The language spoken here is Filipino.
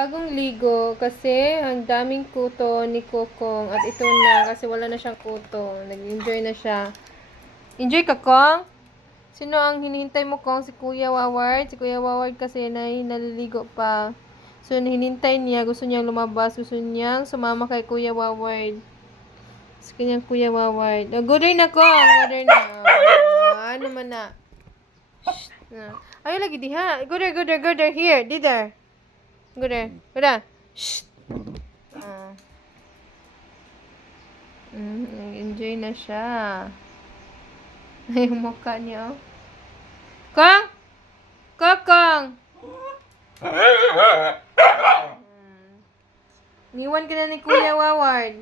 Bagong ligo kasi ang daming kuto ni Kokong at ito na kasi wala na siyang kuto. Nag-enjoy na siya. Enjoy ka, Kong? Sino ang hinihintay mo, Kong? Si Kuya Waward? Si Kuya Waward kasi naliligo pa. So, hinintay niya. Gusto niyang lumabas. Gusto niyang sumama kay Kuya Waward. Sa kanyang Kuya Waward. Oh, good day na, Kong. Good day na. Ano man na. Shh. Ayaw lagi diha. Good day. Here. Dida. Good day. Good day. Shh. Enjoy na siya. Yung mukha niya, oh. Kong! Kokong! Niwan ka na ni Kuya Waward.